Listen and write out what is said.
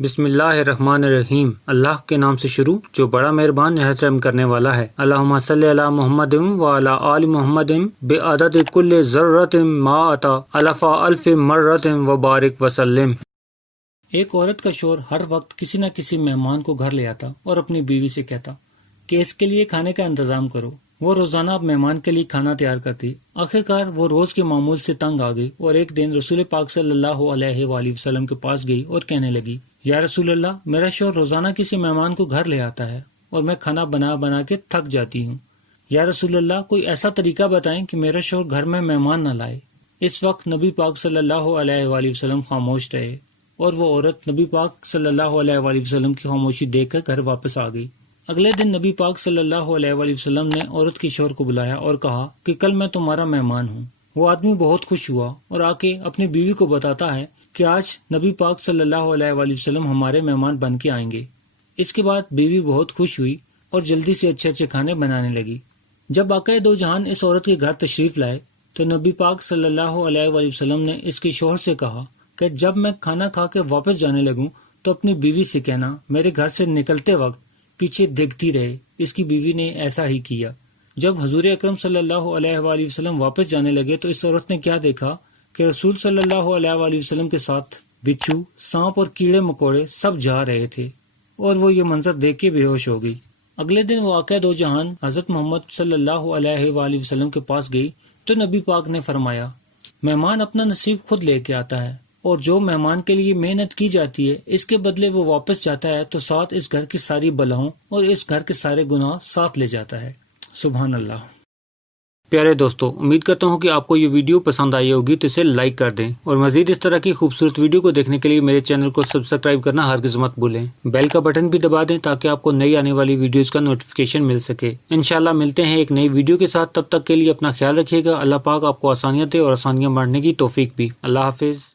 بسم اللہ الرحمن الرحیم، اللہ کے نام سے شروع جو بڑا مہربان نہایت رحم کرنے والا ہے۔ اللہم صلی علی محمد وعلی آل محمد بعدد کل ذرۃ ما اتی الف الف مرۃ وبارک وسلم۔ ایک عورت کا شوہر ہر وقت کسی نہ کسی مہمان کو گھر لے آتا اور اپنی بیوی سے کہتا کہ اس کے لیے کھانے کا انتظام کرو۔ وہ روزانہ اب مہمان کے لیے کھانا تیار کرتی۔ آخرکار وہ روز کے معمول سے تنگ آ گئی اور ایک دن رسول پاک صلی اللہ علیہ وآلہ وسلم کے پاس گئی اور کہنے لگی، یا رسول اللہ، میرا شوہر روزانہ کسی مہمان کو گھر لے آتا ہے اور میں کھانا بنا بنا کے تھک جاتی ہوں۔ یا رسول اللہ، کوئی ایسا طریقہ بتائیں کہ میرا شوہر گھر میں مہمان نہ لائے۔ اس وقت نبی پاک صلی اللہ علیہ وآلہ وسلم خاموش رہے اور وہ عورت نبی پاک صلی اللہ علیہ وآلہ وسلم کی خاموشی دیکھ کر گھر واپس آ گئی۔ اگلے دن نبی پاک صلی اللہ علیہ وآلہ وسلم نے عورت کے شوہر کو بلایا اور کہا کہ کل میں تمہارا مہمان ہوں۔ وہ آدمی بہت خوش ہوا اور آ کے اپنی بیوی کو بتاتا ہے کہ آج نبی پاک صلی اللہ علیہ وآلہ وسلم ہمارے مہمان بن کے آئیں گے۔ اس کے بعد بیوی بہت خوش ہوئی اور جلدی سے اچھے اچھے کھانے بنانے لگی۔ جب آقا دو جہان اس عورت کے گھر تشریف لائے تو نبی پاک صلی اللہ علیہ وآلہ وسلم نے اس کے شوہر سے کہا کہ جب میں کھانا کھا کے واپس جانے لگوں تو اپنی بیوی سے کہنا میرے گھر سے نکلتے وقت پیچھے دیکھتی رہے۔ اس کی بیوی نے ایسا ہی کیا۔ جب حضور اکرم صلی اللہ علیہ وآلہ وسلم واپس جانے لگے تو اس عورت نے کیا دیکھا کہ رسول صلی اللہ علیہ وآلہ وسلم کے ساتھ بچھو، سانپ اور کیڑے مکوڑے سب جا رہے تھے اور وہ یہ منظر دیکھ کے بے ہوش ہو گئی۔ اگلے دن وہ آقا دو جہان حضرت محمد صلی اللہ علیہ وآلہ وسلم کے پاس گئی تو نبی پاک نے فرمایا، مہمان اپنا نصیب خود لے کے آتا ہے اور جو مہمان کے لیے محنت کی جاتی ہے اس کے بدلے وہ واپس جاتا ہے تو ساتھ اس گھر کی ساری بلاؤں اور اس گھر کے سارے گناہ ساتھ لے جاتا ہے۔ سبحان اللہ۔ پیارے دوستو، امید کرتا ہوں کہ آپ کو یہ ویڈیو پسند آئی ہوگی تو اسے لائک کر دیں اور مزید اس طرح کی خوبصورت ویڈیو کو دیکھنے کے لیے میرے چینل کو سبسکرائب کرنا ہرگز مت بھولیں۔ بیل کا بٹن بھی دبا دیں تاکہ آپ کو نئی آنے والی ویڈیوز کا نوٹیفیکیشن مل سکے۔ انشاءاللہ ملتے ہیں ایک نئی ویڈیو کے ساتھ، تب تک کے لیے اپنا خیال رکھیے گا۔ اللہ پاک آپ کو آسانیاں دے اور آسانیاں بانٹنے کی توفیق بھی۔ اللہ حافظ۔